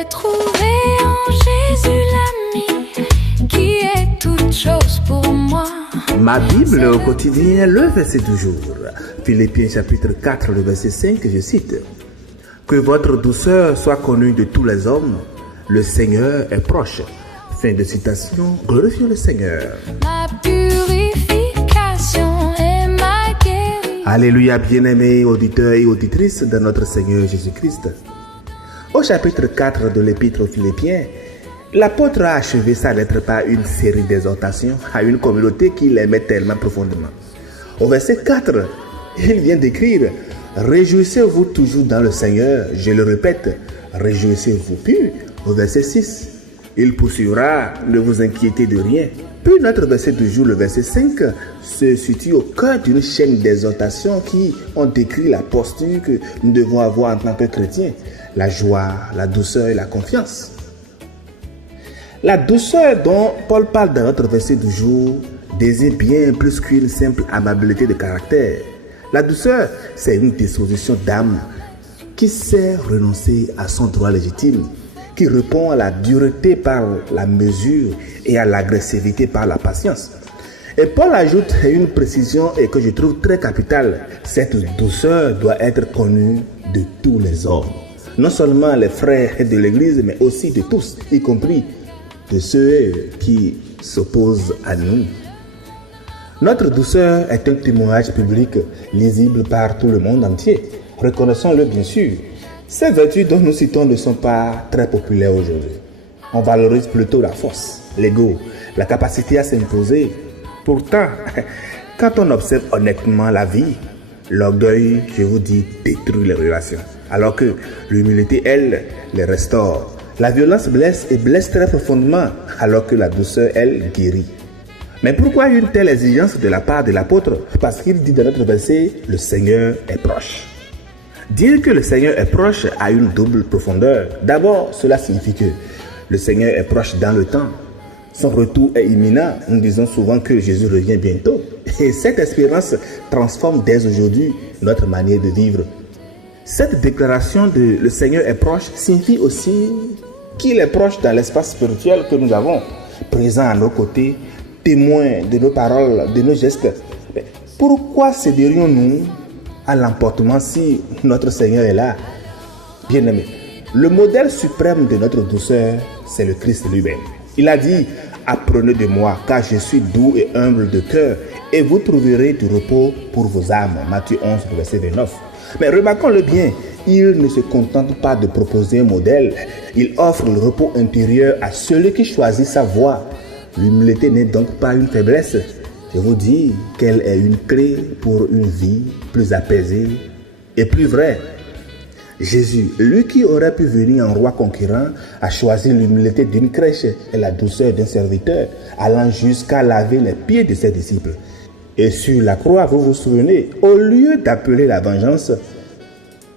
J'ai trouvé en Jésus l'ami qui est toute chose pour moi. Ma Bible au quotidien, le verset du jour. Philippiens chapitre 4, le verset 5, je cite. Que votre douceur soit connue de tous les hommes, le Seigneur est proche. Fin de citation, glorifions le Seigneur. Ma purification et ma guérison. Alléluia, bien-aimés auditeurs et auditrices de notre Seigneur Jésus-Christ. Au chapitre 4 de l'Épître aux Philippiens, l'apôtre a achevé sa lettre par une série d'exhortations à une communauté qui l'aimait tellement profondément. Au verset 4, il vient d'écrire « Réjouissez-vous toujours dans le Seigneur ». Je le répète, réjouissez-vous. Puis, au verset 6, il poursuivra « Ne vous inquiétez de rien ». Puis notre verset du jour, le verset 5, se situe au cœur d'une chaîne d'exhortations qui ont décrit la posture que nous devons avoir en tant que chrétiens. La joie, la douceur et la confiance. La douceur dont Paul parle dans notre verset du jour désigne bien plus qu'une simple amabilité de caractère. La douceur, c'est une disposition d'âme qui sait renoncer à son droit légitime, qui répond à la dureté par la mesure et à l'agressivité par la patience. Et Paul ajoute une précision et que je trouve très capitale. Cette douceur doit être connue de tous les hommes. Non seulement les frères de l'Église, mais aussi de tous, y compris de ceux qui s'opposent à nous. Notre douceur est un témoignage public lisible par tout le monde entier. Reconnaissons-le bien sûr. Ces vertus dont nous citons ne sont pas très populaires aujourd'hui. On valorise plutôt la force, l'ego, la capacité à s'imposer. Pourtant, quand on observe honnêtement la vie, l'orgueil, je vous dis, détruit les relations. Alors que l'humilité, elle, les restaure. La violence blesse et blesse très profondément, alors que la douceur, elle, guérit. Mais pourquoi une telle exigence de la part de l'apôtre? Parce qu'il dit dans notre verset, le Seigneur est proche. Dire que le Seigneur est proche a une double profondeur. D'abord, cela signifie que le Seigneur est proche dans le temps. Son retour est imminent. Nous disons souvent que Jésus revient bientôt. Et cette espérance transforme dès aujourd'hui notre manière de vivre. Cette déclaration de « le Seigneur est proche » signifie aussi qu'il est proche dans l'espace spirituel que nous avons, présent à nos côtés, témoin de nos paroles, de nos gestes. Mais pourquoi céderions-nous à l'emportement si notre Seigneur est là? Bien-aimé, le modèle suprême de notre douceur, c'est le Christ lui-même. Il a dit « Apprenez de moi, car je suis doux et humble de cœur, et vous trouverez du repos pour vos âmes. » Matthieu 11, verset 29. Mais remarquons-le bien, il ne se contente pas de proposer un modèle, il offre le repos intérieur à celui qui choisit sa voie. L'humilité n'est donc pas une faiblesse. Je vous dis qu'elle est une clé pour une vie plus apaisée et plus vraie. Jésus, lui qui aurait pu venir en roi conquérant, a choisi l'humilité d'une crèche et la douceur d'un serviteur, allant jusqu'à laver les pieds de ses disciples. Et sur la croix, vous vous souvenez, au lieu d'appeler la vengeance,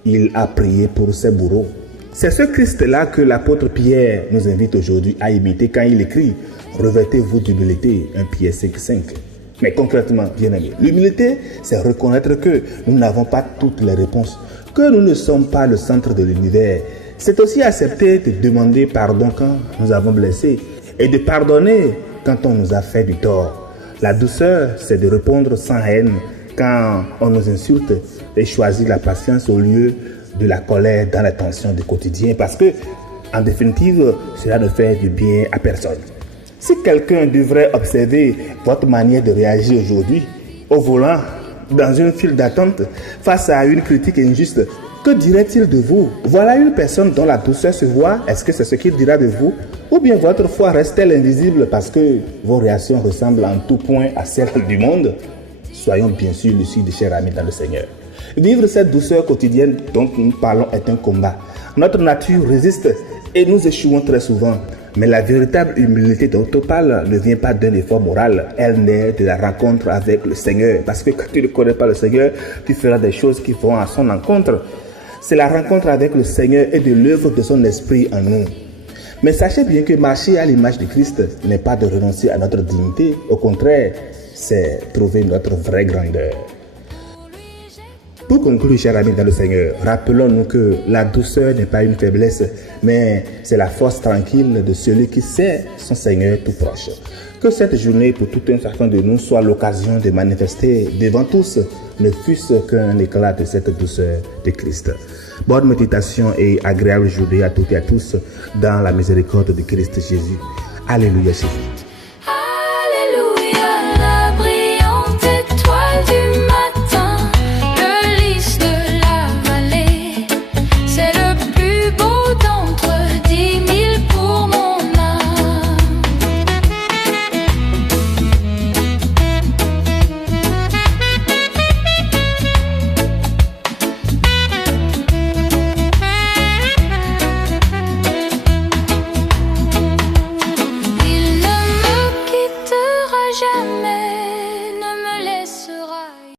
il a prié pour ses bourreaux. C'est ce Christ-là que l'apôtre Pierre nous invite aujourd'hui à imiter quand il écrit « Revêtez-vous d'humilité » 1 Pierre 5,5. Mais concrètement, bien aimé, l'humilité, c'est reconnaître que nous n'avons pas toutes les réponses, que nous ne sommes pas le centre de l'univers. C'est aussi accepter de demander pardon quand nous avons blessé et de pardonner quand on nous a fait du tort. La douceur, c'est de répondre sans haine quand on nous insulte et choisir la patience au lieu de la colère dans la tension du quotidien parce que, en définitive, cela ne fait du bien à personne. Si quelqu'un devrait observer votre manière de réagir aujourd'hui, au volant, dans une file d'attente, face à une critique injuste, que dirait-il de vous? Voilà une personne dont la douceur se voit. Est-ce que c'est ce qu'il dira de vous? Ou bien votre foi reste-t-elle invisible parce que vos réactions ressemblent en tout point à celles du monde? Soyons bien sûr lucides, chers amis dans le Seigneur. Vivre cette douceur quotidienne dont nous parlons est un combat. Notre nature résiste et nous échouons très souvent. Mais la véritable humilité dont on parle ne vient pas d'un effort moral. Elle naît de la rencontre avec le Seigneur. Parce que quand tu ne connais pas le Seigneur, tu feras des choses qui vont à son encontre. C'est la rencontre avec le Seigneur et de l'œuvre de son esprit en nous. Mais sachez bien que marcher à l'image de Christ n'est pas de renoncer à notre dignité. Au contraire, c'est trouver notre vraie grandeur. Pour conclure, chers amis dans le Seigneur, rappelons-nous que la douceur n'est pas une faiblesse, mais c'est la force tranquille de celui qui sait son Seigneur tout proche. Que cette journée, pour tout un chacun de nous, soit l'occasion de manifester devant tous, ne fût-ce qu'un éclat de cette douceur de Christ. Bonne méditation et agréable journée à toutes et à tous dans la miséricorde de Christ Jésus. Alléluia Jésus.